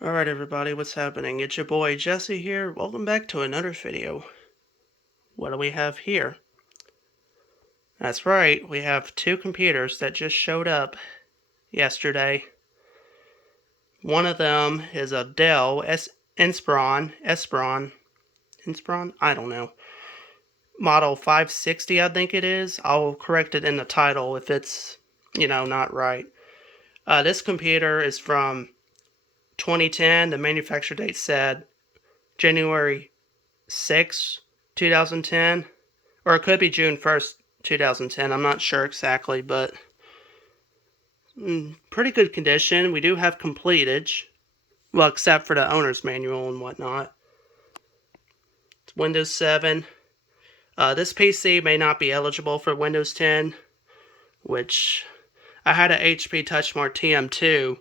Alright everybody, what's happening? It's your boy Jesse here. Welcome back to another video. What do we have here? That's right, we have two computers that just showed up yesterday. One of them is a Dell Inspiron, I don't know. Model 560 I think it is. I'll correct it in the title if it's, not right. This computer is from 2010. The manufacture date said January 6, 2010, or it could be June 1st, 2010. I'm not sure exactly, but pretty good condition. We do have completage, well, except for the owner's manual and whatnot. It's Windows 7. This PC may not be eligible for Windows 10, which I had an HP TouchMart TM2.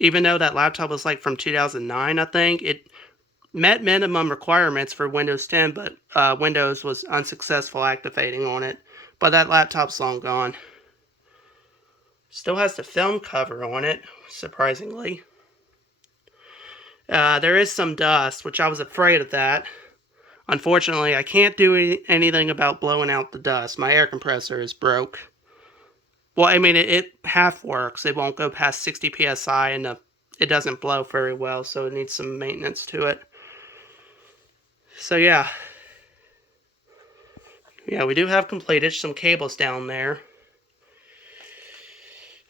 Even though that laptop was like from 2009, I think, it met minimum requirements for Windows 10, but Windows was unsuccessful activating on it. But that laptop's long gone. Still has the film cover on it, surprisingly. There is some dust, which I was afraid of that. Unfortunately, I can't do anything about blowing out the dust. My air compressor is broke. Well, I mean, it half works. It won't go past 60 psi, and it doesn't blow very well, so it needs some maintenance to it. So yeah, we do have completed some cables down there.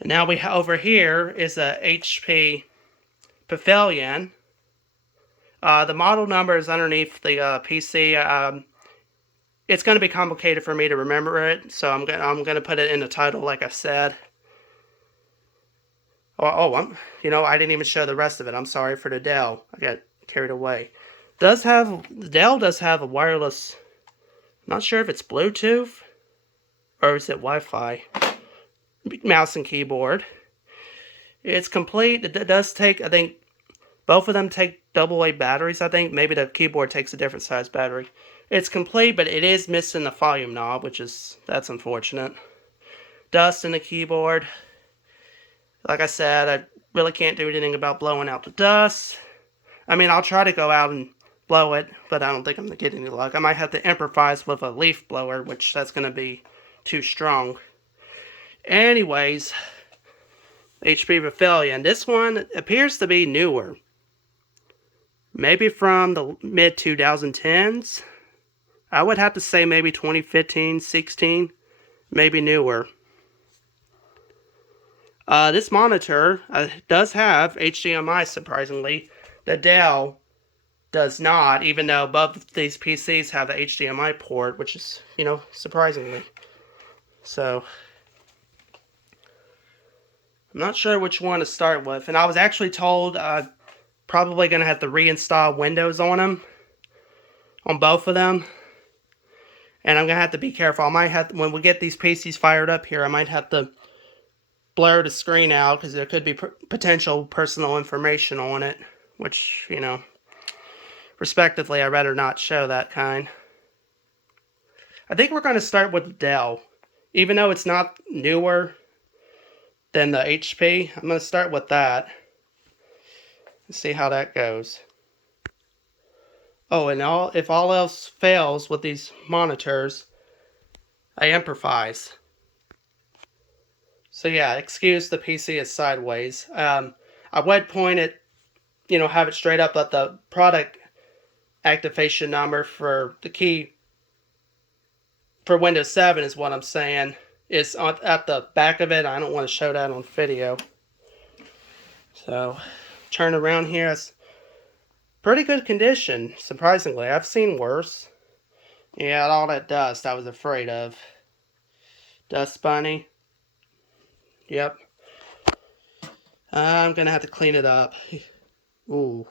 And now over here is a HP Pavilion. The model number is underneath the PC. It's going to be complicated for me to remember it, so I'm gonna put it in the title, like I said. I didn't even show the rest of it. I'm sorry for the Dell. I got carried away. The Dell does have a wireless. Not sure if it's Bluetooth or is it Wi-Fi. Mouse and keyboard. It's complete. It does take, I think, both of them take AA batteries, I think. Maybe the keyboard takes a different size battery. It's complete, but it is missing the volume knob, that's unfortunate. Dust in the keyboard. Like I said, I really can't do anything about blowing out the dust. I mean, I'll try to go out and blow it, but I don't think I'm going to get any luck. I might have to improvise with a leaf blower, which that's going to be too strong. Anyways, HP Pavilion. This one appears to be newer. Maybe from the mid-2010s. I would have to say maybe 2015, 16. Maybe newer. This monitor does have HDMI, surprisingly. The Dell does not, even though both of these PCs have the HDMI port, which is, surprisingly. So, I'm not sure which one to start with. And I was actually told probably going to have to reinstall Windows on them. On both of them. And I'm going to have to be careful. I might have to, when we get these PCs fired up here, I might have to blur the screen out because there could be potential personal information on it. Which, respectively, I'd rather not show that kind. I think we're going to start with the Dell. Even though it's not newer than the HP, I'm going to start with that. Let's see how that goes. Oh, and if all else fails with these monitors, I improvise. So yeah, excuse the PC is sideways. I would point it, have it straight up, but the product activation number for the key for Windows 7 is what I'm saying. It's at the back of it. I don't want to show that on video. So, turn around here. It's pretty good condition, surprisingly. I've seen worse. Yeah, all that dust I was afraid of. Dust bunny. Yep. I'm gonna have to clean it up. Ooh.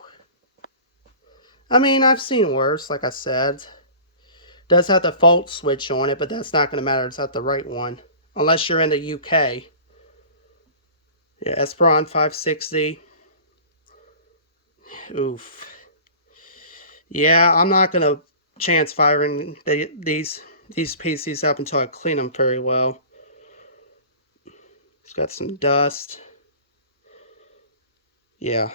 I mean, I've seen worse, like I said. Does have the fault switch on it, but that's not going to matter. It's not the right one. Unless you're in the UK. Yeah, Inspiron 560. Oof. Yeah, I'm not going to chance firing these PCs up until I clean them very well. It's got some dust. Yeah.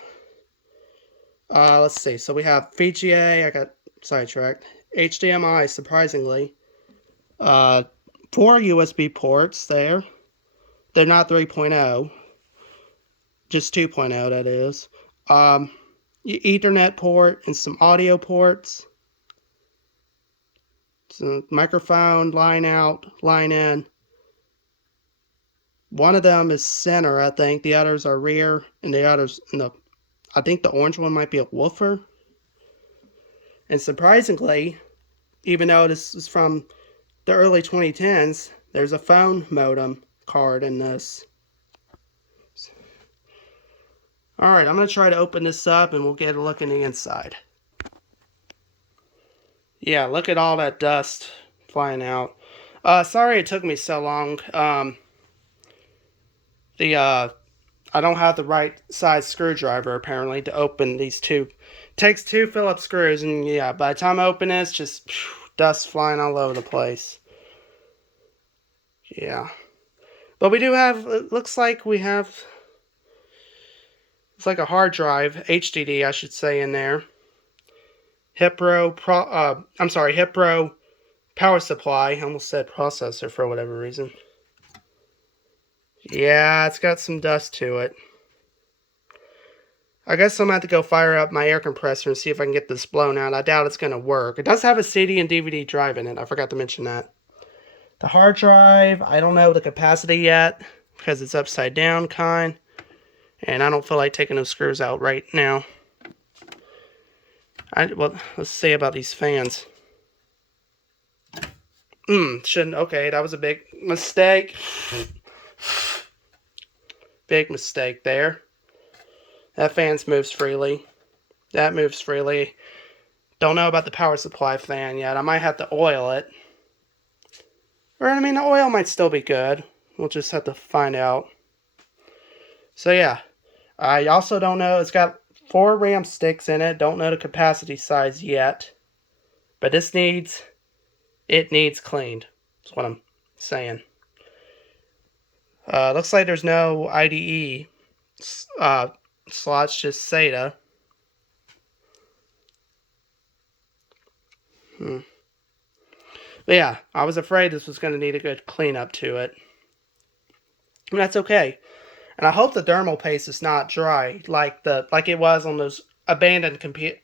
Let's see. So we have VGA. I got sidetracked. HDMI, surprisingly. 4 USB ports there. They're not 3.0. Just 2.0, that is. Ethernet port and some audio ports. So microphone, line out, line in. One of them is center, I think. The others are rear, and the others, I think the orange one might be a woofer. And surprisingly, even though this is from the early 2010s, there's a phone modem card in this. Alright, I'm going to try to open this up and we'll get a look in the inside. Yeah, look at all that dust flying out. Sorry it took me so long. I don't have the right size screwdriver apparently to open these two. Takes 2 Phillips screws, and yeah, by the time I open this, just dust flying all over the place. Yeah. But we do have, it looks like we have, it's like a hard drive, HDD I should say, in there. Hipro power supply. I almost said processor for whatever reason. Yeah, it's got some dust to it. I guess I'm going to have to go fire up my air compressor and see if I can get this blown out. I doubt it's going to work. It does have a CD and DVD drive in it. I forgot to mention that. The hard drive, I don't know the capacity yet because it's upside down kind. And I don't feel like taking those screws out right now. Well, let's see about these fans. Shouldn't. Okay, that was a big mistake. Big mistake there. That fan moves freely. That moves freely. Don't know about the power supply fan yet. I might have to oil it. Or, I mean, the oil might still be good. We'll just have to find out. So, yeah. I also don't know. It's got 4 RAM sticks in it. Don't know the capacity size yet. But it needs cleaned. That's what I'm saying. Looks like there's no IDE slots, just SATA. But yeah, I was afraid this was going to need a good cleanup to it. And that's okay. And I hope the dermal paste is not dry like it was on those abandoned computers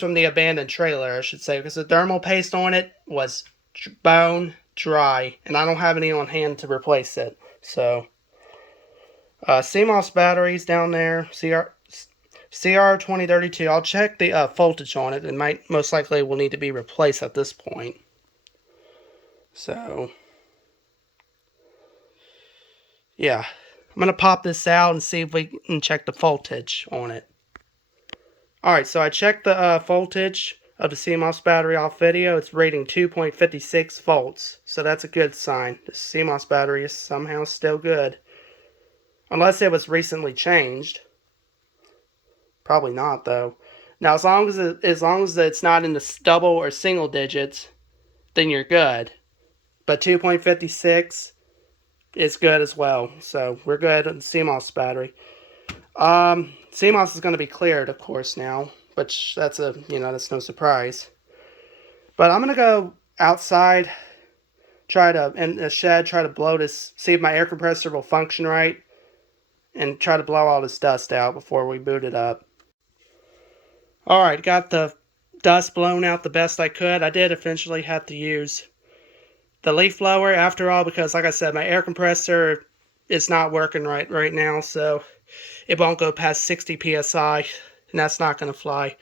from the abandoned trailer, I should say, because the dermal paste on it was bone dry, and I don't have any on hand to replace it. So, CMOS batteries down there, CR2032. I'll check the voltage on it. It might most likely will need to be replaced at this point. So, yeah, I'm gonna pop this out and see if we can check the voltage on it. Alright, so I checked the voltage of the CMOS battery off video. It's rating 2.56 volts. So that's a good sign. The CMOS battery is somehow still good. Unless it was recently changed. Probably not, though. Now, as long as it's not in the double or single digits, then you're good. But 2.56 is good as well. So we're good on the CMOS battery. CMOS is going to be cleared, of course, now, which that's that's no surprise. But I'm going to go outside, in the shed, try to blow this, see if my air compressor will function right, and try to blow all this dust out before we boot it up. Alright, got the dust blown out the best I could. I did eventually have to use the leaf blower after all, because like I said, my air compressor is not working right now, so it won't go past 60 psi, and that's not going to fly.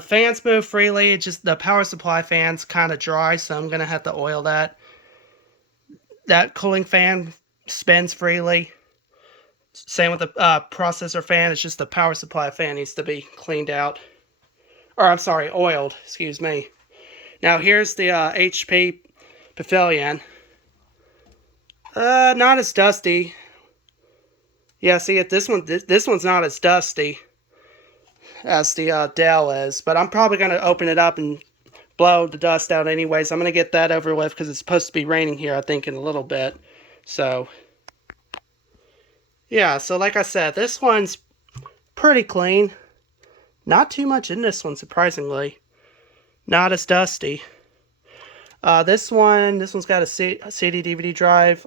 Fans move freely. It's just the power supply fan's kind of dry, so I'm going to have to oil that. That cooling fan spins freely. Same with the processor fan. It's just the power supply fan needs to be cleaned out. Or, I'm sorry, oiled. Excuse me. Now, here's the HP Pavilion. Not as dusty. Yeah, see, this one's not as dusty as the Dell is, but I'm probably going to open it up and blow the dust out anyways. I'm going to get that over with because it's supposed to be raining here, I think, in a little bit. So, yeah, so like I said, this one's pretty clean. Not too much in this one, surprisingly. Not as dusty. This one's got a CD DVD drive.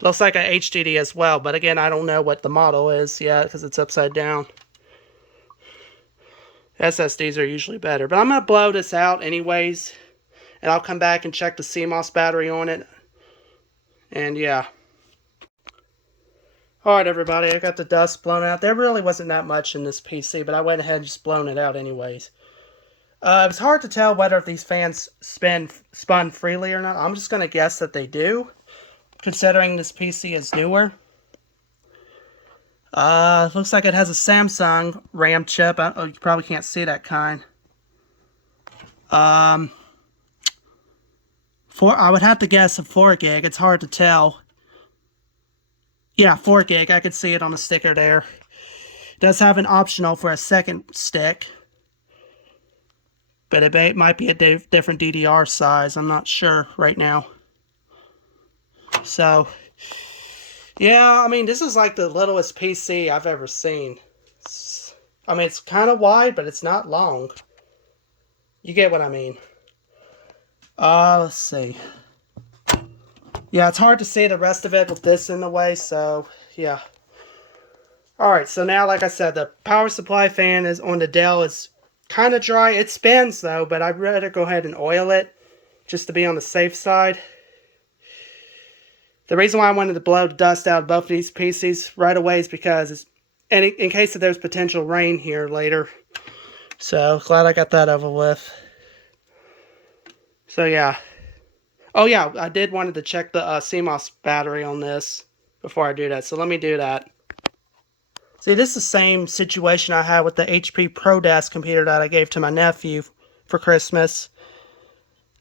Looks like a HDD as well, but again, I don't know what the model is yet because it's upside down. SSDs are usually better, but I'm going to blow this out anyways, and I'll come back and check the CMOS battery on it, and yeah. Alright everybody, I got the dust blown out. There really wasn't that much in this PC, but I went ahead and just blown it out anyways. It was hard to tell whether if these fans spun freely or not. I'm just going to guess that they do, considering this PC is newer. Looks like it has a Samsung RAM chip. You probably can't see that kind. I would have to guess a 4 gig. It's hard to tell. Yeah, 4 gig. I could see it on the sticker there. It does have an optional for a second stick, but it might be a different DDR size. I'm not sure right now. So, yeah, I mean, this is like the littlest PC I've ever seen. I mean, it's kind of wide, but it's not long. You get what I mean. Let's see. Yeah, it's hard to see the rest of it with this in the way, so, yeah. Alright, so now, like I said, the power supply fan is on the Dell is kind of dry. It spins, though, but I'd rather go ahead and oil it, just to be on the safe side. The reason why I wanted to blow the dust out of both of these PCs right away is because in case there's potential rain here later. So, glad I got that over with. So, yeah. Oh, yeah, I did wanted to check the CMOS battery on this before I do that. So, let me do that. See, this is the same situation I had with the HP ProDesk computer that I gave to my nephew for Christmas.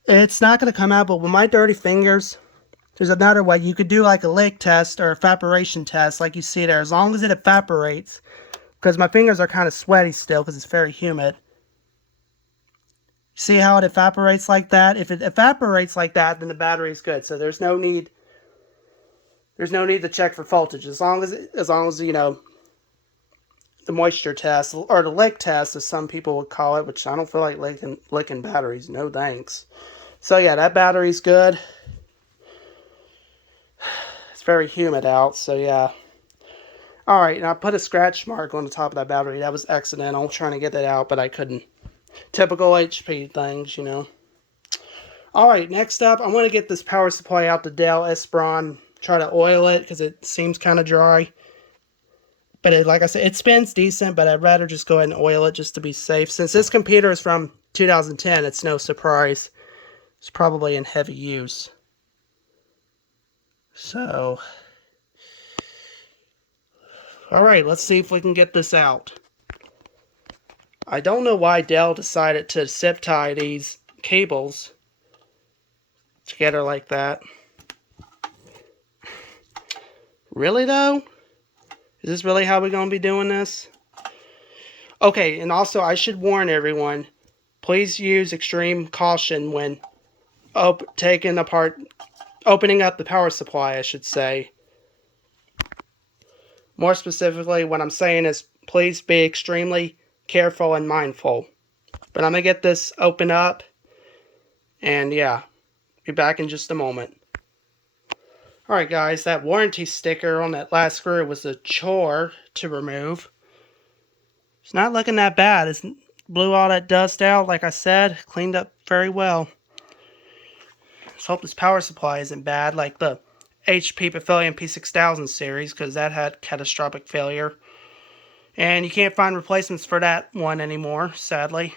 It's not going to come out, but with my dirty fingers, there's another way. You could do like a leak test or evaporation test like you see there. As long as it evaporates, because my fingers are kind of sweaty still because it's very humid. See how it evaporates like that? If it evaporates like that, then the battery is good. So there's no need to check for voltage. As long as you know, the moisture test, or the leak test, as some people would call it, which I don't feel like licking batteries. No thanks. So yeah, that battery's good. It's very humid out, so yeah. Alright, and I put a scratch mark on the top of that battery. That was accidental. I'm trying to get that out, but I couldn't. Typical HP things, you know. Alright, next up, I want to get this power supply out the Dell Inspiron. Try to oil it, because it seems kind of dry. But like I said, it spins decent, but I'd rather just go ahead and oil it just to be safe. Since this computer is from 2010, it's no surprise. It's probably in heavy use. So, alright, let's see if we can get this out. I don't know why Dell decided to zip tie these cables together like that. Really though? Is this really how we're going to be doing this? Okay, and also I should warn everyone, please use extreme caution when opening up the power supply, I should say. More specifically, what I'm saying is please be extremely careful and mindful. But I'm going to get this open up, and yeah, be back in just a moment. Alright guys, that warranty sticker on that last screw was a chore to remove. It's not looking that bad. It blew all that dust out, like I said, cleaned up very well. Let's hope this power supply isn't bad like the HP Pavilion P6000 series, because that had catastrophic failure. And you can't find replacements for that one anymore, sadly.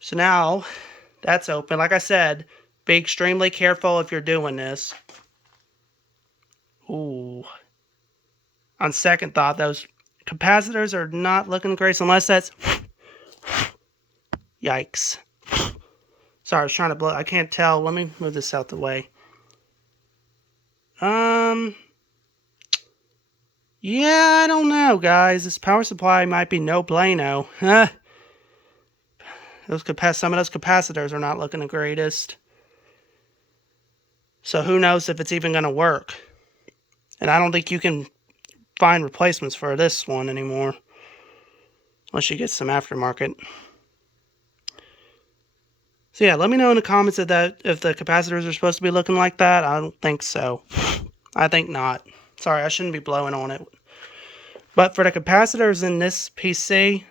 So now, that's open. Like I said, be extremely careful if you're doing this. Ooh. On second thought, those capacitors are not looking great, unless that's... Yikes. Sorry, I was trying to blow... I can't tell. Let me move this out the way. Yeah, I don't know, guys. This power supply might be no bueno. Some of those capacitors are not looking the greatest. So who knows if it's even going to work. And I don't think you can find replacements for this one anymore. Unless you get some aftermarket. So yeah, let me know in the comments if the capacitors are supposed to be looking like that. I don't think so. I think not. Sorry, I shouldn't be blowing on it. But for the capacitors in this PC,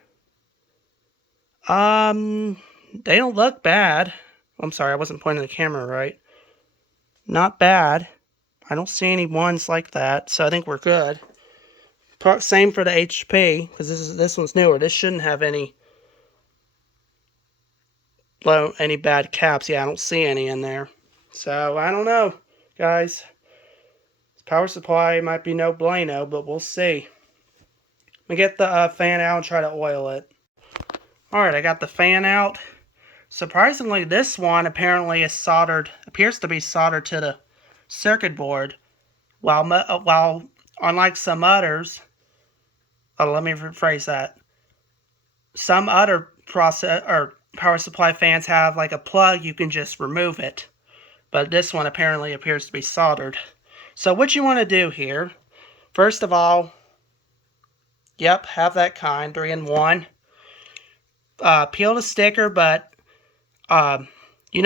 they don't look bad. I'm sorry, I wasn't pointing the camera right. Not bad. I don't see any ones like that, so I think we're good. Same for the HP, because this one's newer. This shouldn't have any bad caps. Yeah, I don't see any in there. So I don't know, guys. This power supply might be no bueno, but we'll see. Let me get the fan out and try to oil it. Alright, I got the fan out. Surprisingly, this one apparently is appears to be soldered to the circuit board, while unlike some others, let me rephrase that. Some other power supply fans have like a plug, you can just remove it. But this one apparently appears to be soldered. So what you want to do here, first of all, yep, have that kind, 3-in-1. Peel the sticker, but you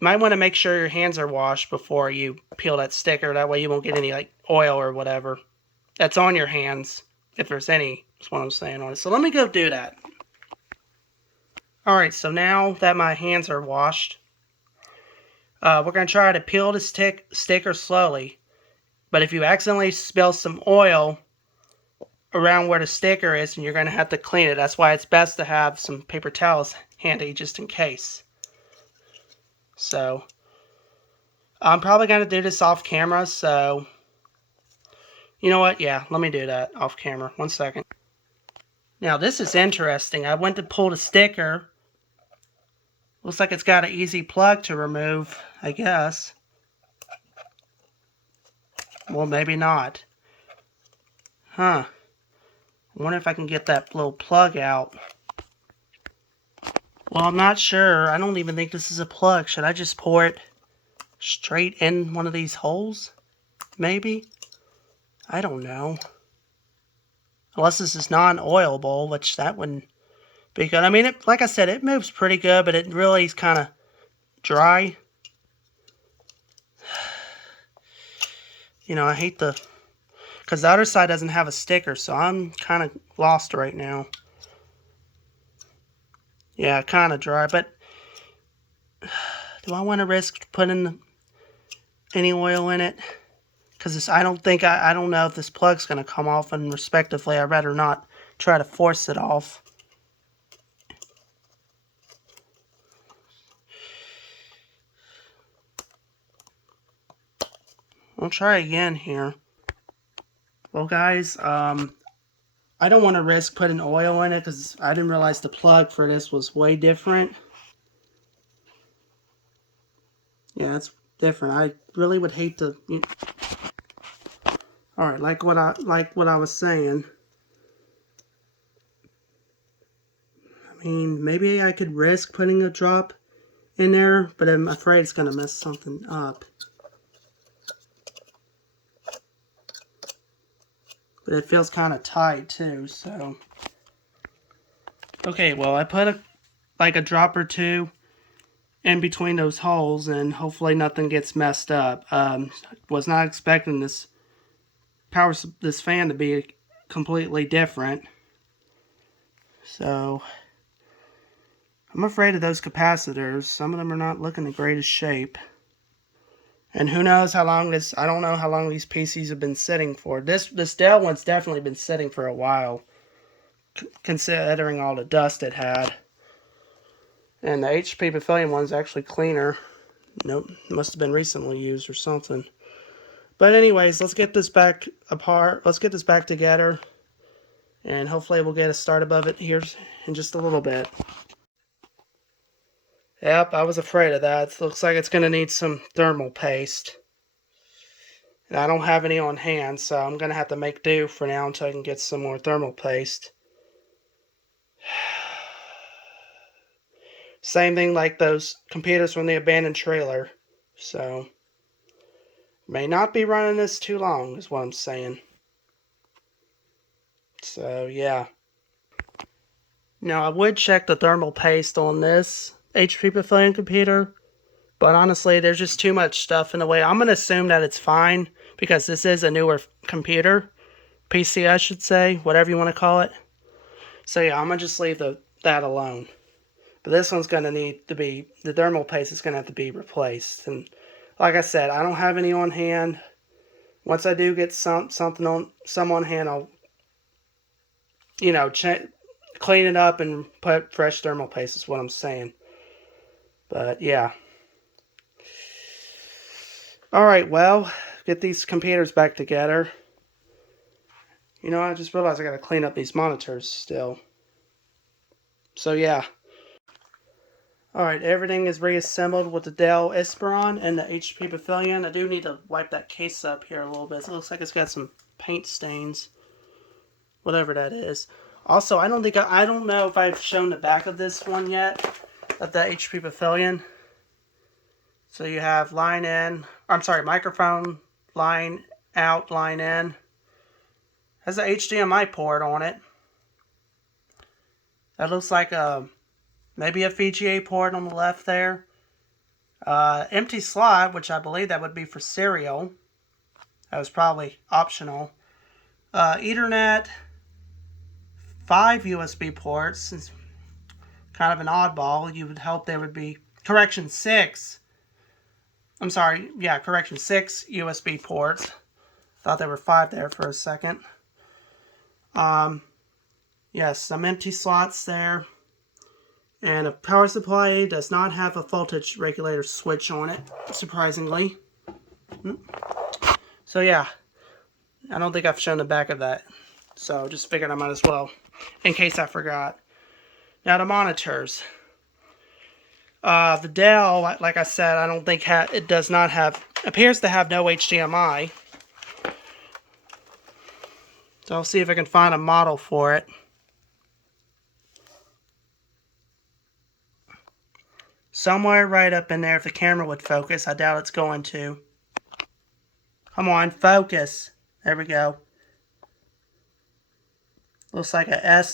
might want to make sure your hands are washed before you peel that sticker. That way you won't get any like oil or whatever that's on your hands, if there's any. That's what I'm saying on it. So let me go do that. Alright, so now that my hands are washed, we're going to try to peel the sticker slowly. But if you accidentally spill some oil around where the sticker is, and you're going to have to clean it. That's why it's best to have some paper towels handy just in case. So I'm probably going to do this off camera, so you know what? Yeah, let me do that off camera. 1 second. Now this is interesting. I went to pull the sticker. Looks like it's got an easy plug to remove, I guess. Well, maybe not. Huh. I wonder if I can get that little plug out. Well, I'm not sure. I don't even think this is a plug. Should I just pour it straight in one of these holes? Maybe? I don't know. Unless this is non-oilable, which that wouldn't be good. I mean, like I said, it moves pretty good, but it really is kind of dry. You know, I hate because the other side doesn't have a sticker, so I'm kind of lost right now. Yeah, kind of dry, but do I want to risk putting any oil in it? Because I don't know if this plug's going to come off, and respectively, I'd rather not try to force it off. I'll try again here. Well, guys, I don't want to risk putting oil in it because I didn't realize the plug for this was way different. Yeah, it's different. I really would hate to. All right, like what I was saying. I mean, maybe I could risk putting a drop in there, but I'm afraid it's gonna mess something up. But it feels kind of tight too, so. Okay, well, I put a drop or two in between those holes, and hopefully nothing gets messed up. Was not expecting this fan to be completely different. So, I'm afraid of those capacitors. Some of them are not looking in the greatest shape. And who knows how long I don't know how long these PCs have been sitting for. This Dell one's definitely been sitting for a while, considering all the dust it had. And the HP Pavilion one's actually cleaner. Nope, must have been recently used or something. But anyways, let's get this back apart. Let's get this back together. And hopefully we'll get a start above it here in just a little bit. Yep, I was afraid of that. It looks like it's going to need some thermal paste. And I don't have any on hand, so I'm going to have to make do for now until I can get some more thermal paste. Same thing like those computers from the abandoned trailer. So, May not be running this too long, is what I'm saying. So, yeah. Now, I would check the thermal paste on this HP Pavilion computer, but honestly, there's just too much stuff in the way. I'm going to assume that it's fine, because this is a newer computer. PC, I should say, whatever you want to call it. So, yeah, I'm going to just leave that alone. But this one's going to need to be, the thermal paste is going to have to be replaced. And like I said, I don't have any on hand. Once I do get some on hand, I'll, clean it up and put fresh thermal paste is what I'm saying. But yeah. Alright, well, get these computers back together. I just realized I gotta clean up these monitors still. So yeah. Alright, everything is reassembled with the Dell Inspiron and the HP Pavilion. I do need to wipe that case up here a little bit. It looks like it's got some paint stains. Whatever that is. Also, I don't know if I've shown the back of this one yet, of the HP Pavilion. So you have microphone, line out, line in. Has an HDMI port on it. That looks like maybe a VGA port on the left there. Empty slot, which I believe that would be for serial. That was probably optional. Ethernet. 5 USB ports. It's kind of an oddball. You would hope there would be, 6. I'm sorry, yeah, 6 USB ports. Thought there were 5 there for a second. Yes, some empty slots there. And a power supply does not have a voltage regulator switch on it, surprisingly. So yeah, I don't think I've shown the back of that. So just figured I might as well, in case I forgot. Now the monitors. The Dell, like I said, I don't think it does not have, appears to have no HDMI. So I'll see if I can find a model for it. Somewhere right up in there, if the camera would focus. I doubt it's going to. Come on, focus. There we go. Looks like a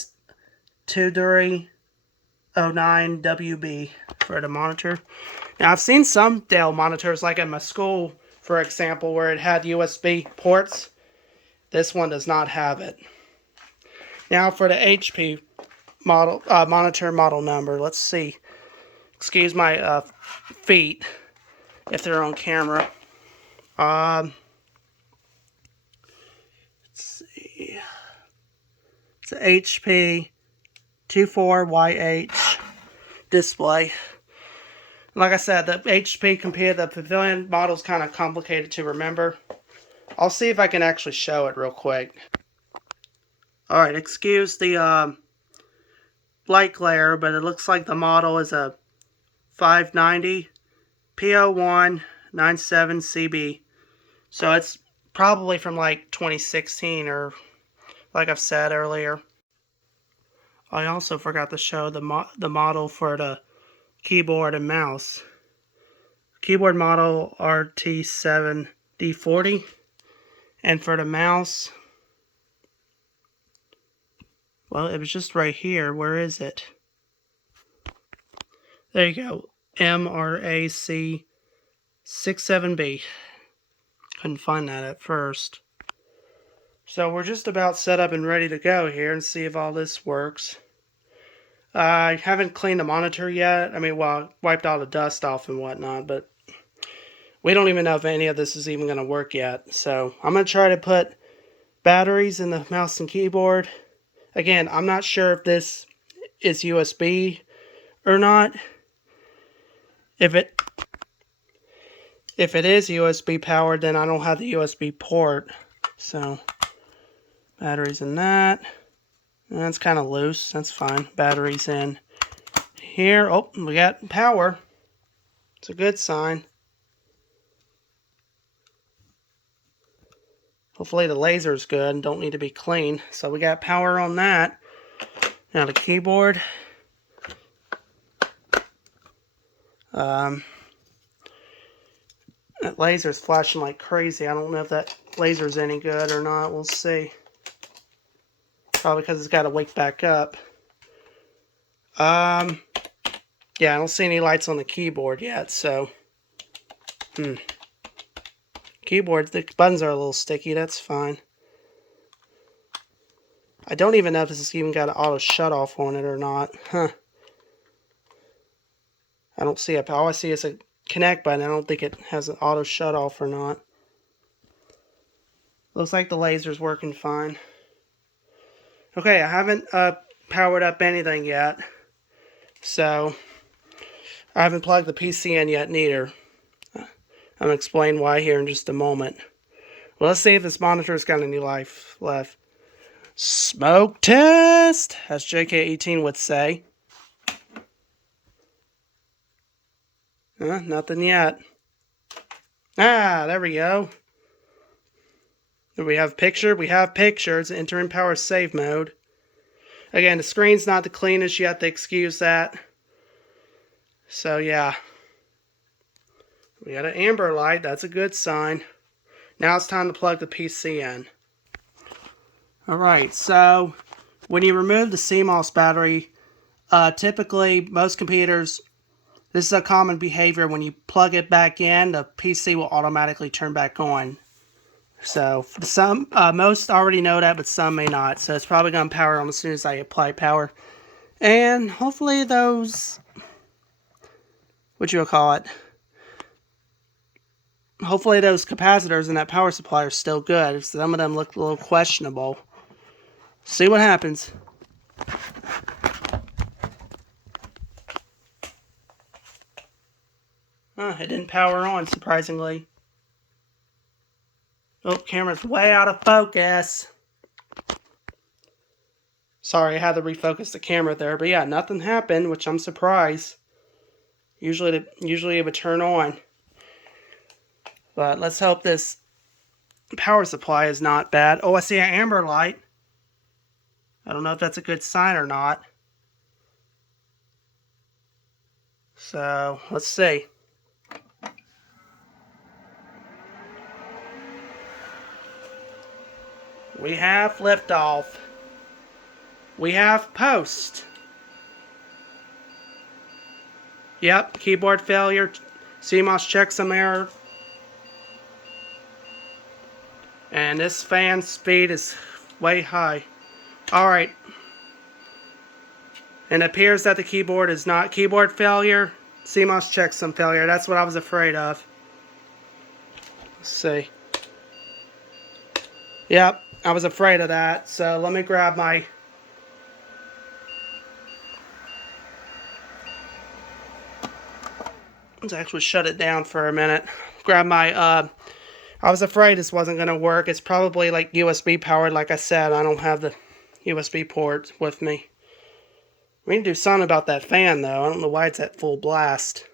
S2309WB for the monitor. Now, I've seen some Dell monitors, like in my school, for example, where it had USB ports. This one does not have it. Now, for the HP model monitor model number, let's see. Excuse my feet, if they're on camera. Let's see. It's a HP 24YH display. Like I said, the HP computer, the Pavilion model is kind of complicated to remember. I'll see if I can actually show it real quick. Alright, excuse the light glare, but it looks like the model is a 590-p0197cb. So it's probably from like 2016, or like I've said earlier. I also forgot to show the model for the keyboard and mouse. Keyboard model RT7D40. And for the mouse, well, it was just right here. Where is it? There you go. MRAC67B. Couldn't find that at first. So we're just about set up and ready to go here and see if all this works. I haven't cleaned the monitor yet. I mean, well, wiped all the dust off and whatnot, but we don't even know if any of this is even going to work yet. So I'm going to try to put batteries in the mouse and keyboard. Again, I'm not sure if this is USB or not. If it is USB powered, then I don't have the USB port. So batteries in that. That's kind of loose. That's fine. Batteries in here. Oh, we got power. It's a good sign. Hopefully the laser's good and don't need to be clean. So we got power on that. Now the keyboard. That laser's flashing like crazy. I don't know if that laser's any good or not. We'll see. Probably because it's got to wake back up. Yeah, I don't see any lights on the keyboard yet, so... Keyboard, the buttons are a little sticky, that's fine. I don't even know if this has even got an auto shut-off on it or not. Huh. I don't see it. All I see is a connect button. I don't think it has an auto shut-off or not. Looks like the laser's working fine. Okay, I haven't powered up anything yet. So, I haven't plugged the PC in yet neither. I'm going to explain why here in just a moment. Well, let's see if this monitor's got any life left. Smoke test, as JK18 would say. Nothing yet. Ah, there we go. Do we have picture? We have pictures. Enter in power save mode. Again, the screen's not the cleanest yet. They excuse that. So, yeah. We got an amber light. That's a good sign. Now it's time to plug the PC in. Alright, so when you remove the CMOS battery, typically most computers, this is a common behavior. When you plug it back in, the PC will automatically turn back on. So some, most already know that, but some may not. So it's probably going to power on as soon as I apply power. And hopefully those, what you'll call it, hopefully those capacitors in that power supply are still good. Some of them look a little questionable. See what happens. It didn't power on, surprisingly. Oh, camera's way out of focus. Sorry, I had to refocus the camera there. But yeah, nothing happened, which I'm surprised. Usually it would turn on. But let's hope this power supply is not bad. Oh, I see an amber light. I don't know if that's a good sign or not. So, let's see. We have liftoff. We have post. Yep, keyboard failure. CMOS checksum error. And this fan speed is way high. Alright. And it appears that the keyboard is not keyboard failure. CMOS checksum failure. That's what I was afraid of. Let's see. Yep, I was afraid of that. So let me grab my... Let's actually shut it down for a minute. Grab my... I was afraid this wasn't going to work. It's probably like USB powered. Like I said, I don't have the USB port with me. We need to do something about that fan, though. I don't know why it's at full blast.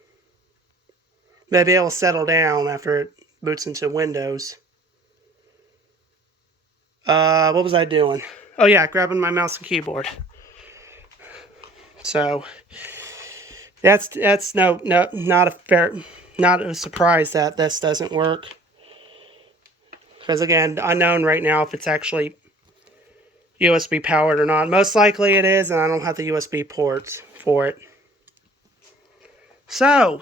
Maybe it'll settle down after it boots into Windows. What was I doing? Oh yeah, grabbing my mouse and keyboard. So that's not a surprise that this doesn't work. Because again, unknown right now if it's actually USB powered or not. Most likely it is, and I don't have the USB ports for it. So,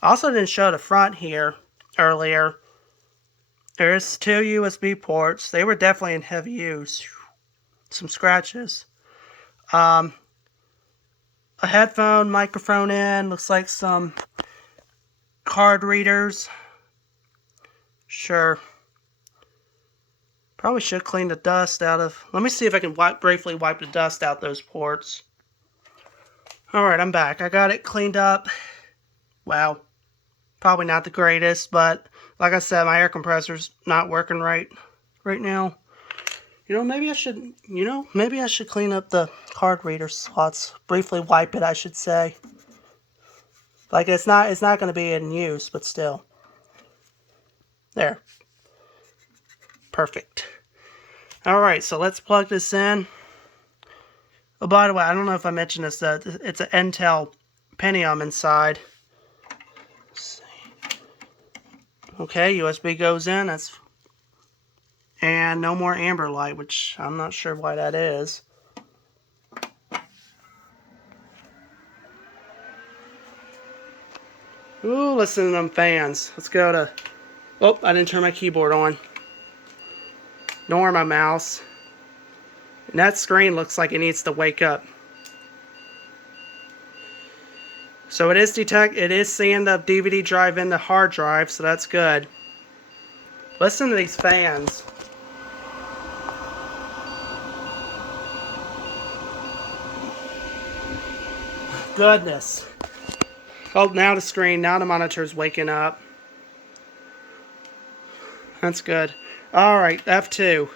I also didn't show the front here earlier. There's 2 USB ports. They were definitely in heavy use. Some scratches. A headphone, microphone in. Looks like some card readers. Sure. Probably should clean the dust out of... Let me see if I can briefly wipe the dust out those ports. Alright, I'm back. I got it cleaned up. Wow. Probably not the greatest, but like I said, my air compressor's not working right now. Maybe I should clean up the card reader slots. Briefly wipe it, I should say. Like it's not going to be in use, but still. There. Perfect. Alright, so let's plug this in. Oh, by the way, I don't know if I mentioned this, it's an Intel Pentium inside. Okay, USB goes in. And no more amber light, which I'm not sure why that is. Ooh, listen to them fans. Let's go to... Oh, I didn't turn my keyboard on. Nor my mouse. And that screen looks like it needs to wake up. So it is seeing the DVD drive in the hard drive, so that's good. Listen to these fans. Goodness. Oh, now the monitor's waking up. That's good. Alright, F2.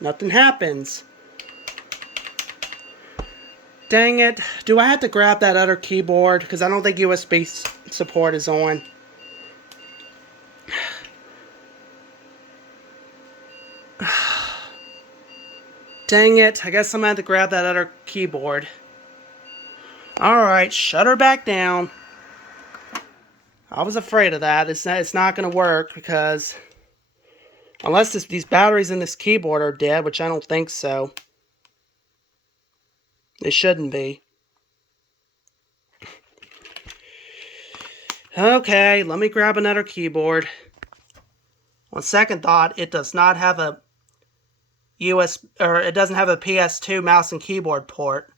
Nothing happens. Dang it. Do I have to grab that other keyboard? Because I don't think USB support is on. Dang it. I guess I'm going to have to grab that other keyboard. Alright, shut her back down. I was afraid of that. It's not going to work because... Unless these batteries in this keyboard are dead, which I don't think so. They shouldn't be. Okay, let me grab another keyboard. On second thought, it does not have a it doesn't have a PS2 mouse and keyboard port.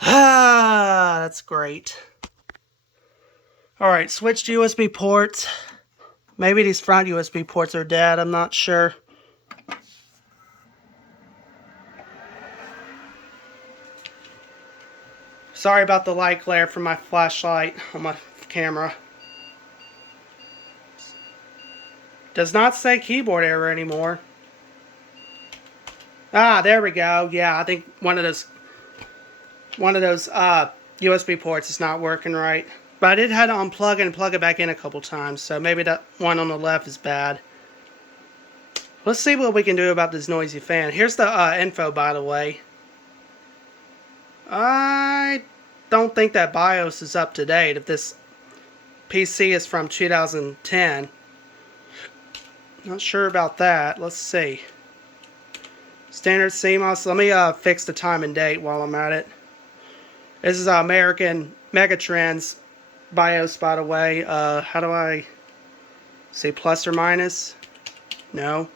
Ah, that's great. Alright, switch to USB ports. Maybe these front USB ports are dead, I'm not sure. Sorry about the light glare from my flashlight on my camera. Does not say keyboard error anymore. Ah, there we go. Yeah, I think one of those USB ports is not working right. But I did have to unplug it and plug it back in a couple times, so maybe that one on the left is bad. Let's see what we can do about this noisy fan. Here's the info, by the way. I don't think that BIOS is up to date if this PC is from 2010. Not sure about that. Let's see. Standard CMOS. Let me fix the time and date while I'm at it. This is American Megatrends BIOS, by the way. How do I say plus or minus? No.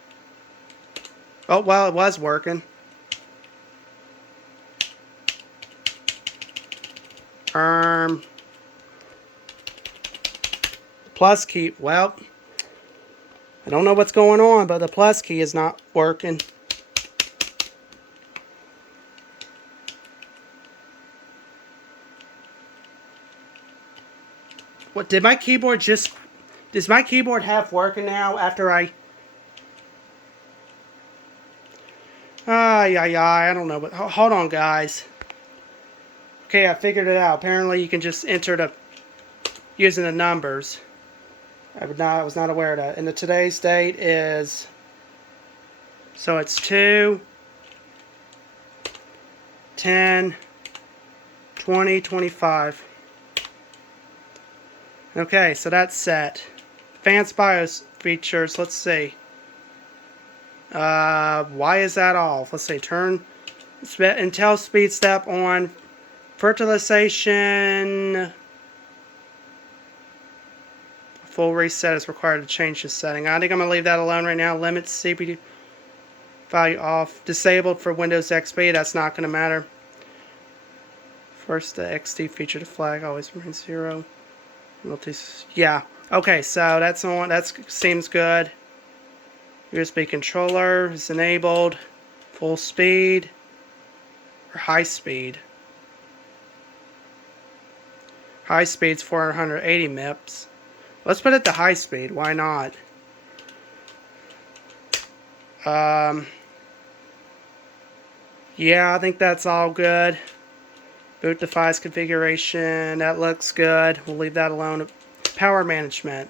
Oh, well, it was working. Plus key. Well, I don't know what's going on, but the plus key is not working. What did my keyboard just... Does my keyboard have working now after I... I don't know. But hold on, guys. Okay, I figured it out. Apparently, you can just enter using the numbers. I was not aware of that. And the today's date is... So it's 2/10/2025. Okay, so that's set. Advanced BIOS features, let's see. Why is that off? Let's see, turn Intel speed step on. Virtualization. Full reset is required to change this setting. I think I'm going to leave that alone right now. Limit CPU value off. Disabled for Windows XP. That's not going to matter. First, the XT feature to flag always remains 0. Yeah. Okay, so that's on. That seems good. USB controller is enabled. Full speed or high speed. High speed's 480 MIPS. Let's put it to high speed. Why not? Yeah, I think that's all good. Boot device configuration. That looks good. We'll leave that alone. Power management.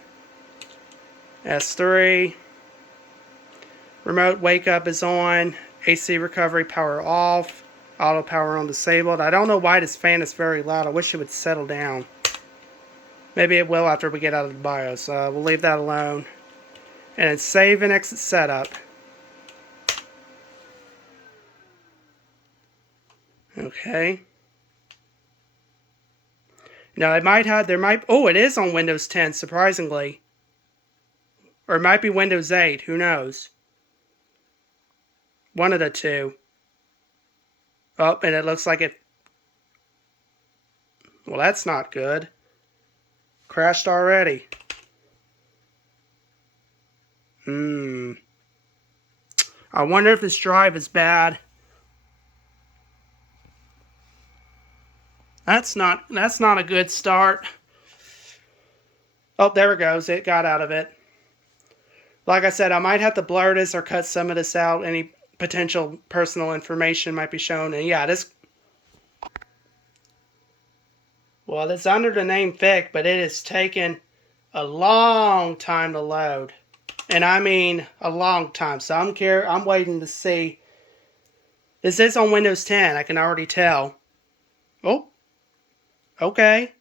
S3. Remote wake up is on. AC recovery power off. Auto power on disabled. I don't know why this fan is very loud. I wish it would settle down. Maybe it will after we get out of the BIOS. We'll leave that alone. And it's save and exit setup. Okay. Now it might have, oh, it is on Windows 10, surprisingly. Or it might be Windows 8, who knows. One of the two. Oh, and it looks like it, well, that's not good. Crashed already. I wonder if this drive is bad. That's not a good start. Oh, there it goes. It got out of it. Like I said, I might have to blur this or cut some of this out. Any potential personal information might be shown. And yeah, this... Well, it's under the name FIC, but it has taken a long time to load. And I mean a long time. So I'm waiting to see. This is on Windows 10. I can already tell. Oh. Okay.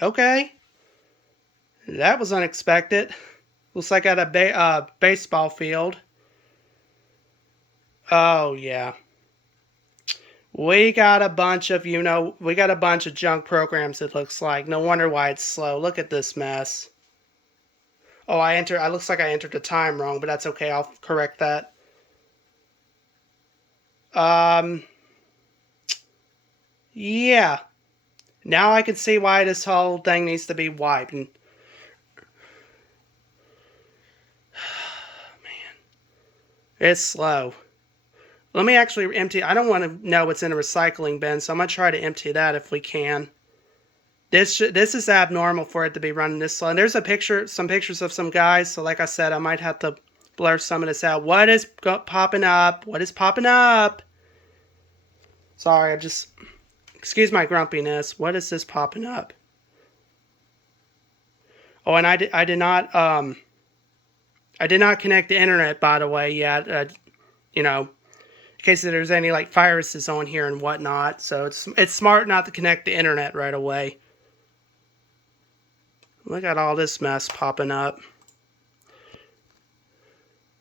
Okay. That was unexpected. Looks like at a baseball field. Oh, yeah. We got a bunch of, we got a bunch of junk programs, it looks like. No wonder why it's slow. Look at this mess. Oh, it looks like I entered the time wrong, but that's okay. I'll correct that. Yeah. Now I can see why this whole thing needs to be wiped. And, man. It's slow. Let me actually empty. I don't want to know what's in a recycling bin, so I'm going to try to empty that if we can. This is abnormal for it to be running this slow. And there's some pictures of some guys, so like I said, I might have to blur some of this out. What is popping up? What is popping up? Sorry, excuse my grumpiness. What is this popping up? Oh, and I did not connect the internet, by the way, yet. In case there's any like viruses on here and whatnot. So it's smart not to connect the internet right away. Look at all this mess popping up.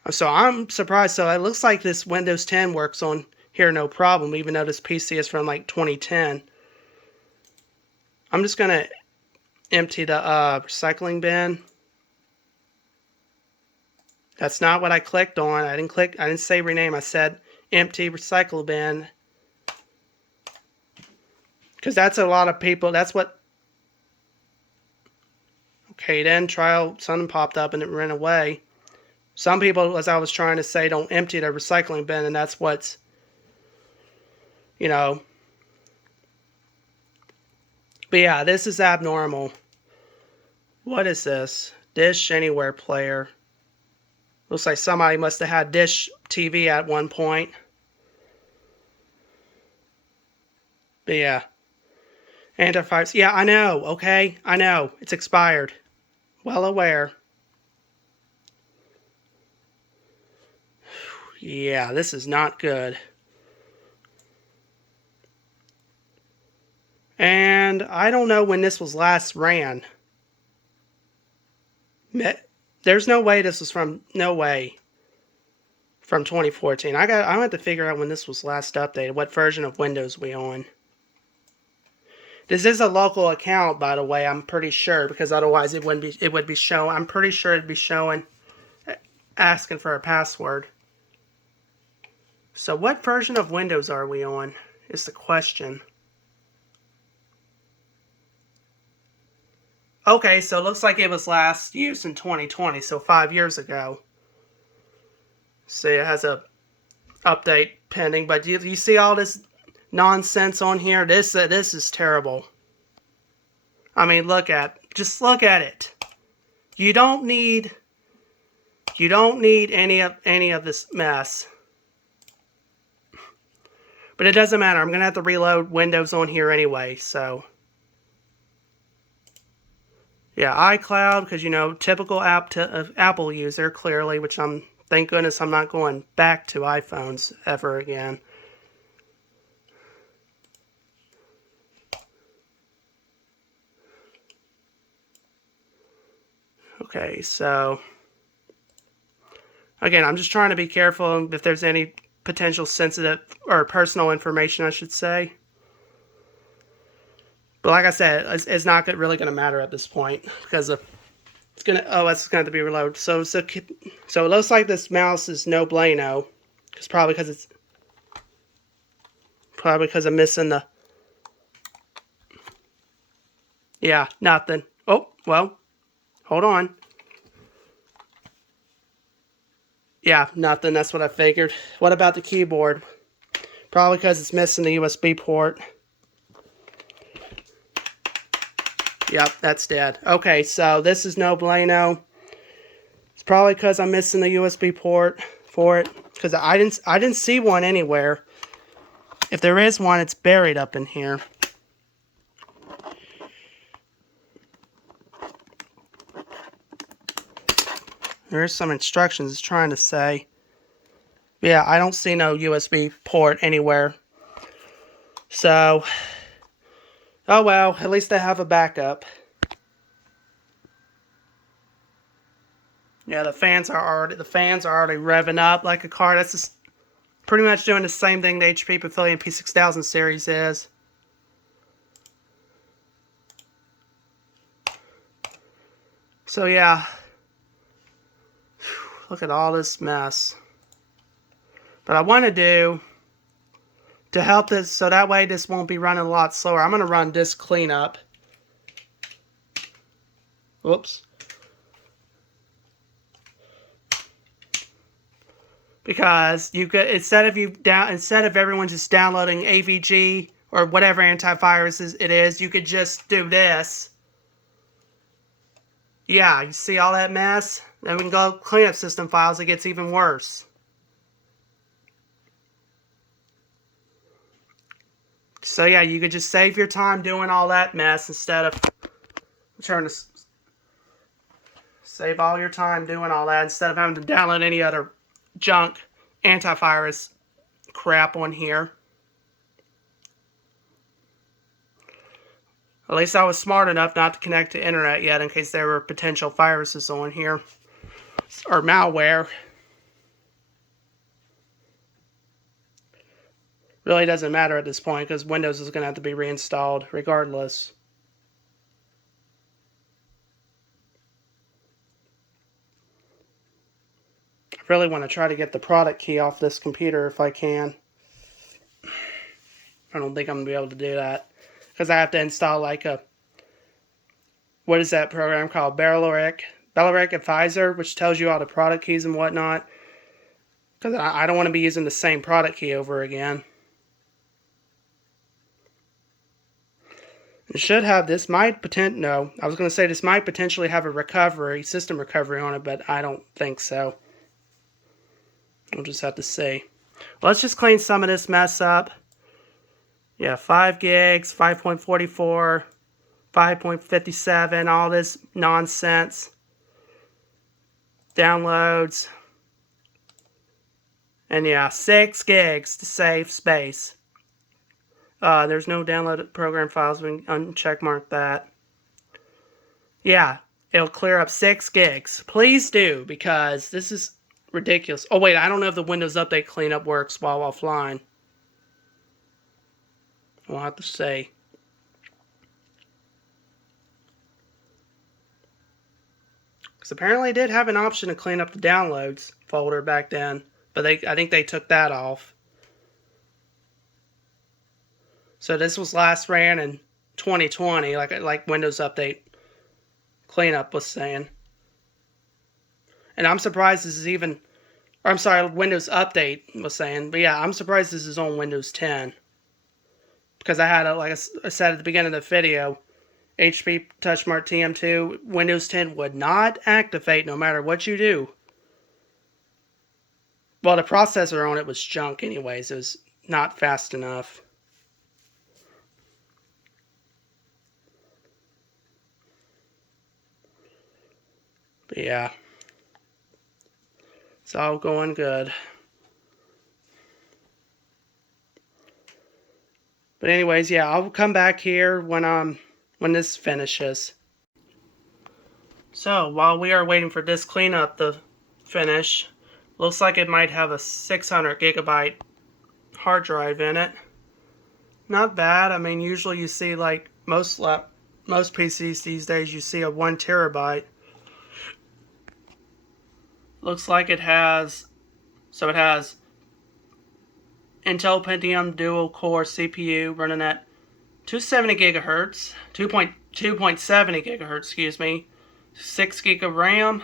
So I'm surprised. So it looks like this Windows 10 works on here no problem, even though this PC is from like 2010. I'm just going to empty the recycling bin. That's not what I clicked on. I didn't say rename. I said empty recycle bin. Because that's a lot of people. That's what. Okay, then something popped up and it ran away. Some people, as I was trying to say, don't empty their recycling bin, and that's what's, But yeah, this is abnormal. What is this? Dish Anywhere player. Looks like somebody must have had Dish TV at one point. But yeah. Antivirus. Yeah, I know, okay? I know. It's expired. Well aware. Yeah, this is not good. And I don't know when this was last ran. There's no way this was from 2014. I have to figure out when this was last updated, what version of Windows we on. This is a local account, by the way, I'm pretty sure, because otherwise it would be showing. I'm pretty sure it'd be showing asking for a password. So what version of Windows are we on is the question. Okay, so it looks like it was last used in 2020, so 5 years ago. See, it has a update pending, but you see all this nonsense on here? This is terrible. I mean, just look at it. You don't need any of this mess. But it doesn't matter. I'm going to have to reload Windows on here anyway, so. Yeah, iCloud, because, typical Apple user, clearly, which thank goodness I'm not going back to iPhones ever again. Okay, so again, I'm just trying to be careful if there's any potential sensitive or personal information, I should say. But like I said, it's not really going to matter at this point because of it's going to it's going to be reloaded. So it looks like this mouse is no bueno. It's probably because I'm missing the. Yeah, nothing. Oh, well, hold on. Yeah, nothing. That's what I figured. What about the keyboard? Probably because it's missing the USB port. Yep, that's dead. Okay, so this is no bueno. It's probably because I'm missing the USB port for it. Because I didn't see one anywhere. If there is one, it's buried up in here. There's some instructions it's trying to say. Yeah, I don't see no USB port anywhere. So, oh well, at least I have a backup. Yeah, the fans are already revving up like a car. That's just pretty much doing the same thing the HP Pavilion P6000 series is. So yeah, look at all this mess. But I want to help this so that way this won't be running a lot slower. I'm going to run disk cleanup. Whoops. Because you could, instead of everyone just downloading AVG or whatever antivirus it is, you could just do this. Yeah, you see all that mess? Then we can go clean up system files. It gets even worse. So yeah, you could just save your time doing all that mess instead of trying to save all your time doing all that instead of having to download any other junk antivirus crap on here. At least I was smart enough not to connect to internet yet in case there were potential viruses on here or malware. Really doesn't matter at this point because Windows is going to have to be reinstalled regardless. I really want to try to get the product key off this computer if I can. I don't think I'm going to be able to do that because I have to install like a, what is that program called? Belleric Advisor, which tells you all the product keys and whatnot. Because I don't want to be using the same product key over again. It should have, this might no, I was going to say this might potentially have a system recovery on it, but I don't think so. We'll just have to see. Well, let's just clean some of this mess up. Yeah, 5 gigs, 5.44, 5.57, all this nonsense. Downloads. And yeah, 6 gigs to save space. There's no downloaded program files. We can uncheck mark that. Yeah, it'll clear up 6 gigs. Please do, because this is ridiculous. Oh wait, I don't know if the Windows Update cleanup works while offline. We'll have to see. Because apparently it did have an option to clean up the downloads folder back then. But I think they took that off. So this was last ran in 2020, like Windows Update cleanup was saying. And I'm surprised this is even, or I'm sorry, Windows Update was saying. But yeah, I'm surprised this is on Windows 10. Because I had, like I said at the beginning of the video, HP TouchMark TM2, Windows 10 would not activate no matter what you do. Well, the processor on it was junk anyways. It was not fast enough. But yeah. It's all going good. But anyways, yeah, I'll come back here when this finishes. So while we are waiting for this cleanup to finish, looks like it might have a 600 gigabyte hard drive in it. Not bad. I mean, usually you see like most PCs these days, you see a 1 terabyte. Looks like it has, so it has Intel Pentium dual core CPU running at 270 gigahertz, 2.70 gigahertz, excuse me, 6 gig of RAM.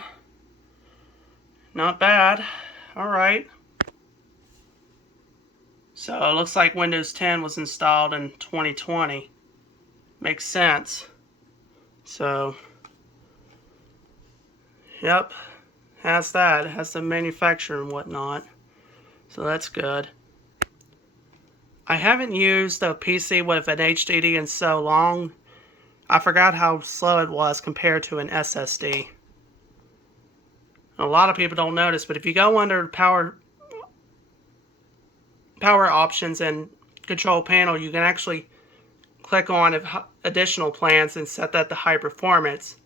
Not bad. All right. So it looks like Windows 10 was installed in 2020. Makes sense. So, yep, has that. It has the manufacturer and whatnot. So that's good. I haven't used a PC with an HDD in so long. I forgot how slow it was compared to an SSD. A lot of people don't notice, but if you go under power options and control panel, you can actually click on additional plans and set that to high performance.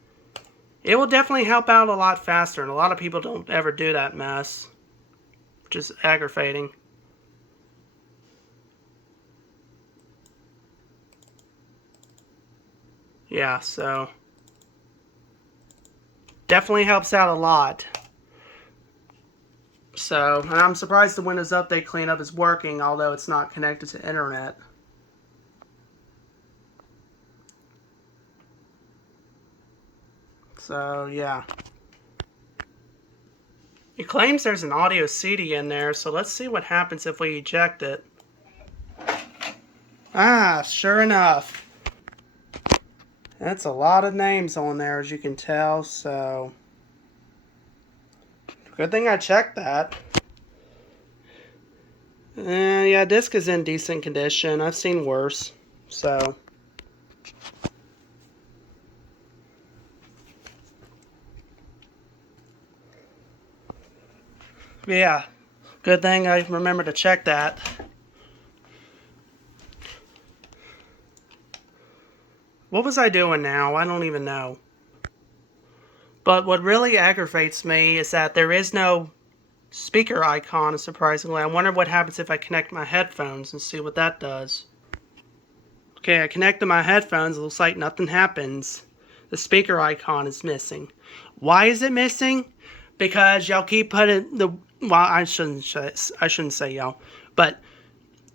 It will definitely help out a lot faster, and a lot of people don't ever do that mess, which is aggravating. Yeah, so definitely helps out a lot. So, and I'm surprised the Windows Update cleanup is working, although it's not connected to internet. So, yeah. It claims there's an audio CD in there, so let's see what happens if we eject it. Ah, sure enough. That's a lot of names on there, as you can tell, so good thing I checked that. Yeah, disk is in decent condition. I've seen worse, so yeah, good thing I remembered to check that. What was I doing now? I don't even know. But what really aggravates me is that there is no speaker icon, surprisingly. I wonder what happens if I connect my headphones and see what that does. Okay, I connected my headphones. It looks like nothing happens. The speaker icon is missing. Why is it missing? Because y'all keep putting the... Well, I shouldn't say y'all. But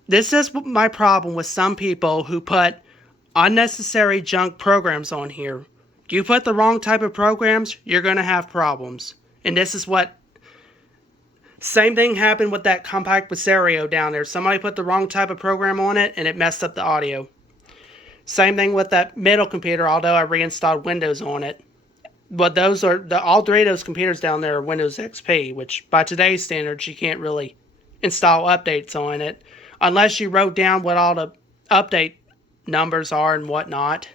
this is my problem with some people who put unnecessary junk programs on here. You put the wrong type of programs, you're going to have problems. And this is what... Same thing happened with that compact stereo down there. Somebody put the wrong type of program on it, and it messed up the audio. Same thing with that middle computer, although I reinstalled Windows on it. But those are... all three of those computers down there are Windows XP, which by today's standards, you can't really install updates on it. Unless you wrote down what all the update numbers are and whatnot,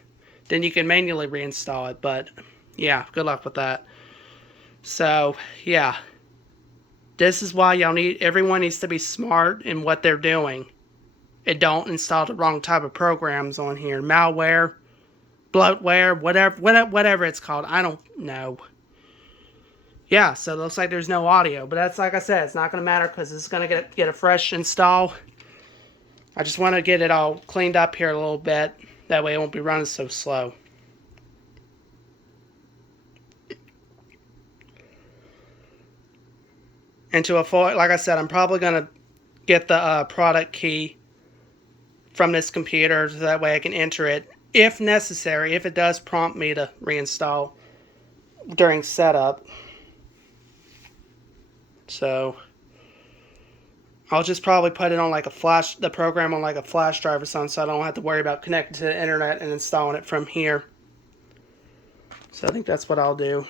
then you can manually reinstall it. But yeah, good luck with that. So yeah, this is why everyone needs to be smart in what they're doing, and don't install the wrong type of programs on here. Malware, bloatware, whatever it's called. I don't know. Yeah, so it looks like there's no audio, but that's, like I said, it's not going to matter because it's going to get a fresh install. I just want to get it all cleaned up here a little bit. That way it won't be running so slow. And to avoid, like I said, I'm probably going to get the product key from this computer so that way I can enter it if necessary, if it does prompt me to reinstall during setup. So I'll just probably put it on like the program on like a flash drive or something, so I don't have to worry about connecting to the internet and installing it from here. So I think that's what I'll do.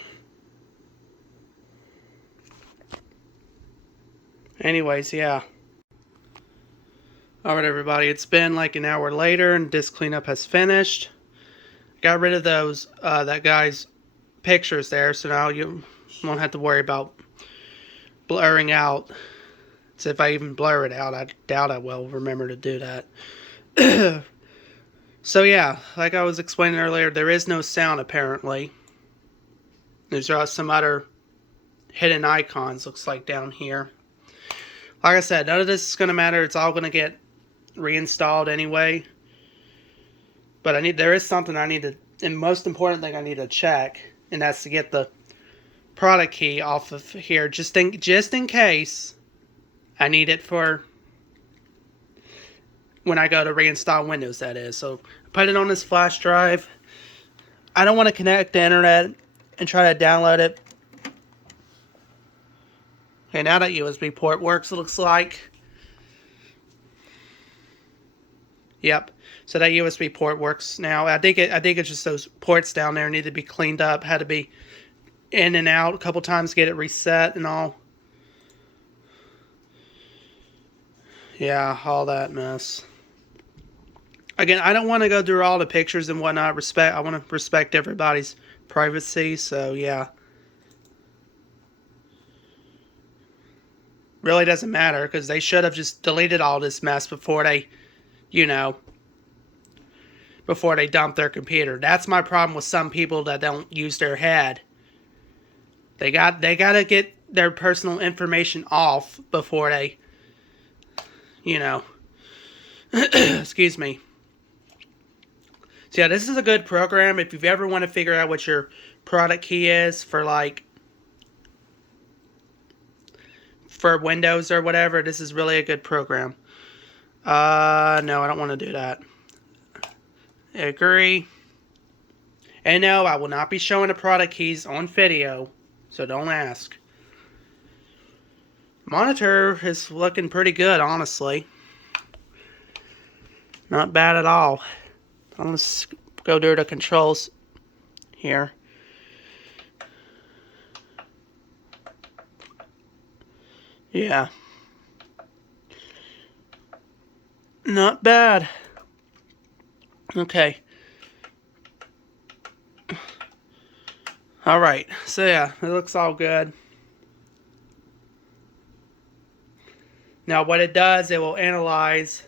Anyways, yeah. Alright everybody, it's been like an hour later and disk cleanup has finished. Got rid of those, that guy's pictures there, so now you won't have to worry about blurring out. So if I even blur it out, I doubt I will remember to do that. So yeah, like I was explaining earlier, there is no sound apparently. There's some other hidden icons, looks like, down here. Like I said, none of this is going to matter. It's all going to get reinstalled anyway. But there is something I need to, and most important thing I need to check, and that's to get the product key off of here, just in case I need it for when I go to reinstall Windows, that is. So put it on this flash drive. I don't want to connect the internet and try to download it. Okay, now that USB port works, it looks like. Yep. So that USB port works now. I think it's just those ports down there need to be cleaned up. Had to be in and out a couple times, get it reset and all. Yeah, all that mess. Again, I don't want to go through all the pictures and whatnot. I want to respect everybody's privacy. So yeah. Really doesn't matter, because they should have just deleted all this mess before they, before they dump their computer. That's my problem with some people that don't use their head. They got to get their personal information off before they, excuse me. So yeah, this is a good program if you ever want to figure out what your product key is for for Windows or whatever. This is really a good program. No, I don't want to do that. I agree. And no, I will not be showing the product keys on video, so don't ask. Monitor is looking pretty good, honestly. Not bad at all. Let's go to the controls here. Yeah. Not bad. Okay. Alright, so yeah, it looks all good. Now what it does, it will analyze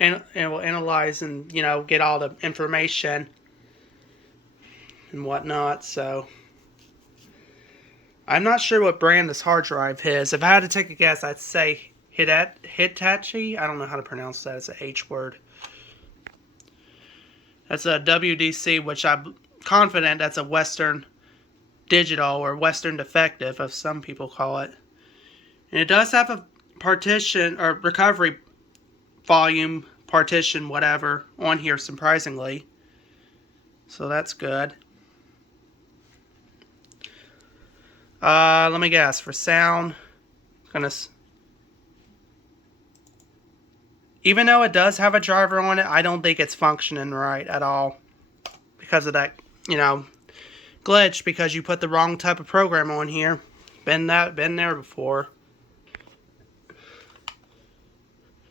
and get all the information and whatnot. So I'm not sure what brand this hard drive is. If I had to take a guess, I'd say Hitachi. I don't know how to pronounce that. It's an H word. That's a WDC, which I'm confident that's a Western Digital or Western Defective, as some people call it. And it does have a partition or recovery volume partition, whatever, on here, surprisingly. So that's good. Let me guess. For sound, even though it does have a driver on it, I don't think it's functioning right at all because of that, glitch, because you put the wrong type of program on here. Been there before.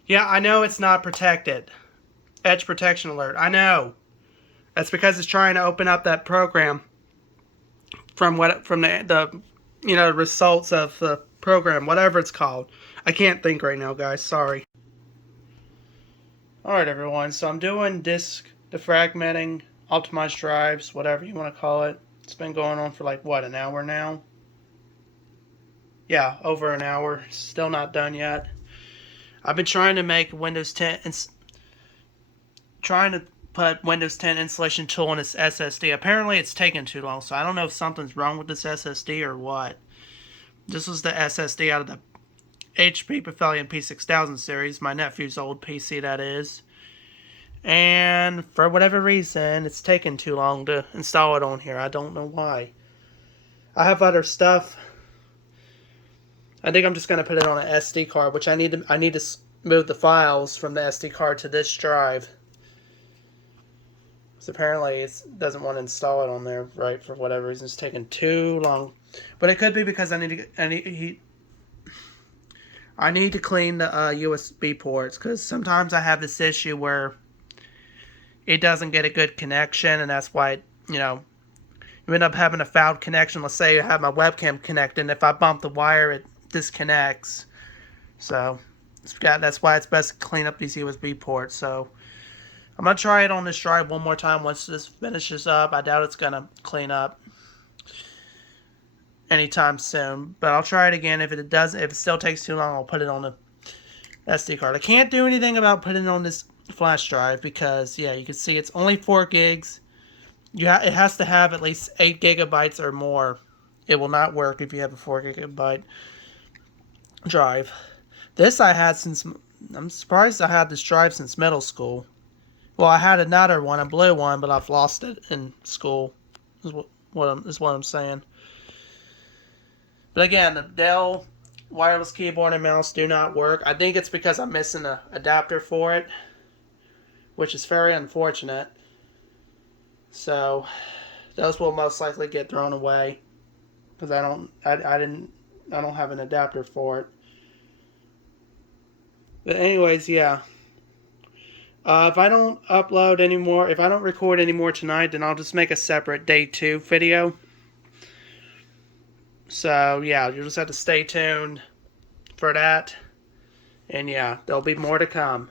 Yeah, I know it's not protected. Edge protection alert. I know. That's because it's trying to open up that program from the results of the program, whatever it's called. I can't think right now, guys. Sorry. Alright, everyone. So I'm doing disk defragmenting, optimized drives, whatever you want to call it. It's been going on for an hour now? Yeah, over an hour. Still not done yet. I've been trying to make Windows 10 trying to put Windows 10 installation tool on this SSD. Apparently it's taking too long, so I don't know if something's wrong with this SSD or what. This was the SSD out of the HP Pavilion P6000 series, my nephew's old PC, that is. And for whatever reason, it's taking too long to install it on here. I don't know why. I have other stuff. I think I'm just going to put it on an SD card, which I need to move the files from the SD card to this drive. So apparently it doesn't want to install it on there, right, for whatever reason. It's taking too long. But it could be because I need to clean the USB ports, because sometimes I have this issue where it doesn't get a good connection, and that's why, you end up having a fouled connection. Let's say I have my webcam connected, and if I bump the wire, it disconnects. So that's why it's best to clean up these USB ports. So I'm going to try it on this drive one more time once this finishes up. I doubt it's going to clean up. anytime soon. But I'll try it again. If it still takes too long, I'll put it on the SD card. I can't do anything about putting it on this flash drive because, yeah, you can see it's only 4 gigs. It has to have at least 8 gigabytes or more. It will not work if you have a 4 gigabyte drive. This I had since, I'm surprised I had this drive since middle school. Well, I had another one, a blue one, but I've lost it in school, is what I'm saying. But again, the Dell wireless keyboard and mouse do not work. I think it's because I'm missing an adapter for it, which is very unfortunate. So those will most likely get thrown away because I don't have an adapter for it. But anyways, yeah. If I don't upload anymore, if I don't record anymore tonight, then I'll just make a separate day 2 video. So yeah, you'll just have to stay tuned for that. And yeah, there'll be more to come.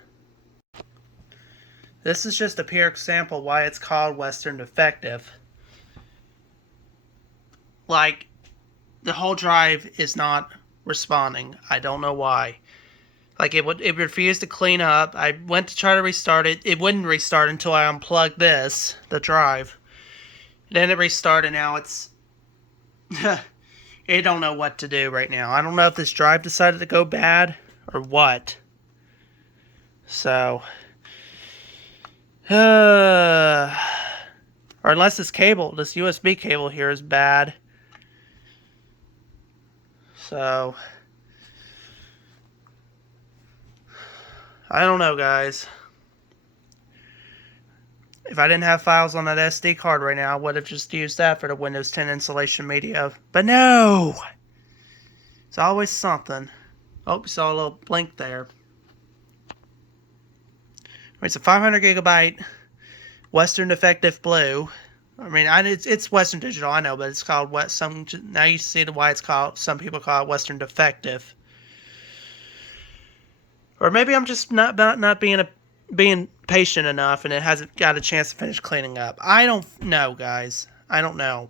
This is just a pure example why it's called Western Defective. Like, the whole drive is not responding. I don't know why. Like, it refused to clean up. I went to try to restart it. It wouldn't restart until I unplugged the drive. Then it restarted. Now it's... it don't know what to do right now. I don't know if this drive decided to go bad or what. So... or unless this USB cable here is bad. So, I don't know, guys. If I didn't have files on that SD card right now, I would have just used that for the Windows 10 installation media. But no! It's always something. Oh, you saw a little blink there. It's a 500 gigabyte Western Defective Blue. I mean, it's Western Digital, I know, but it's called now you see why it's called. Some people call it Western Defective. Or maybe I'm just not being patient enough, and it hasn't got a chance to finish cleaning up. I don't know, guys. I don't know.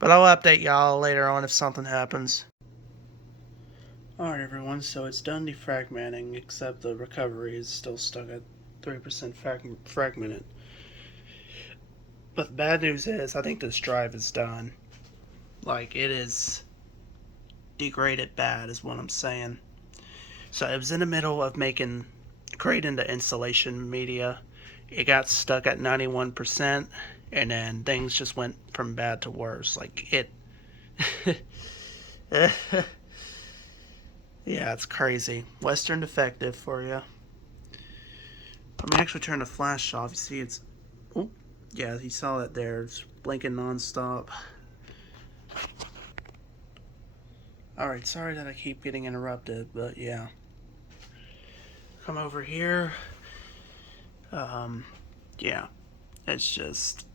But I'll update y'all later on if something happens. Alright everyone, so it's done defragmenting, except the recovery is still stuck at 3% fragmented. But the bad news is, I think this drive is done. Like, it is degraded bad, is what I'm saying. So it was in the middle of creating the installation media. It got stuck at 91%, and then things just went from bad to worse. Like, it... yeah, it's crazy. Western Defective for you. Let me actually turn the flash off. You see it's... oh, yeah, you saw that there. It's blinking non-stop. Alright, sorry that I keep getting interrupted, but yeah. Come over here. Yeah. It's just...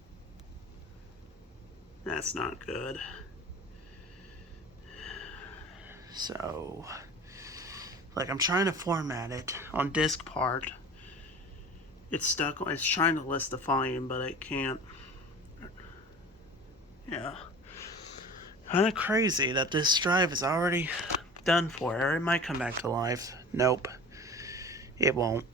that's not good. So... like, I'm trying to format it on disk part. It's stuck. It's trying to list the volume, but it can't. Yeah. Kind of crazy that this drive is already done for. It might come back to life. Nope. It won't.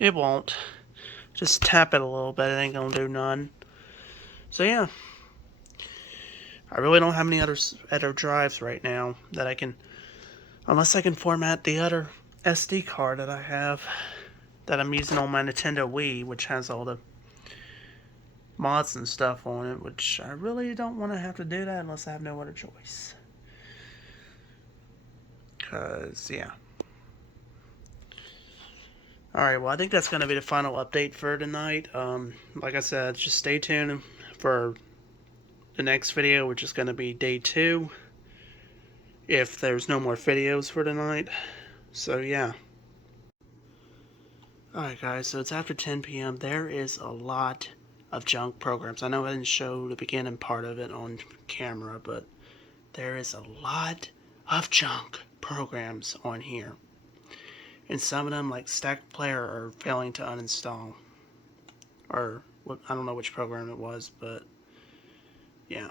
It won't. Just tap it a little bit. It ain't gonna do none. So yeah. I really don't have any other drives right now that I can, unless I can format the other SD card that I have, that I'm using on my Nintendo Wii, which has all the mods and stuff on it, which I really don't want to have to do that unless I have no other choice. Because, yeah. Alright, well, I think that's going to be the final update for tonight. Like I said, just stay tuned for the next video, which is going to be day 2, if there's no more videos for tonight. So yeah. Alright guys, so it's after 10 p.m. There is a lot of junk programs. I know I didn't show the beginning part of it on camera, but there is a lot of junk programs on here. And some of them, like Stack Player, are failing to uninstall. Or, I don't know which program it was, but yeah.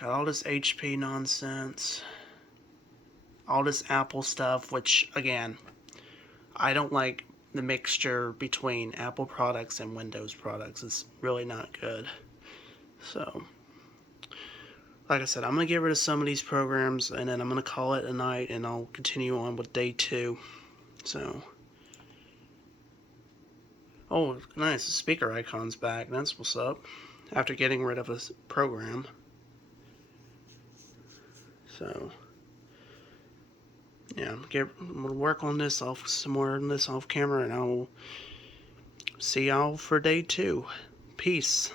Got all this HP nonsense. All this Apple stuff, which, again, I don't like the mixture between Apple products and Windows products. It's really not good. So, like I said, I'm going to get rid of some of these programs, and then I'm going to call it a night, and I'll continue on with day 2. So, oh, nice, the speaker icon's back. That's what's up. After getting rid of a program. So, yeah, I'm going to work on this some more on this off camera, and I'll see y'all for day 2. Peace.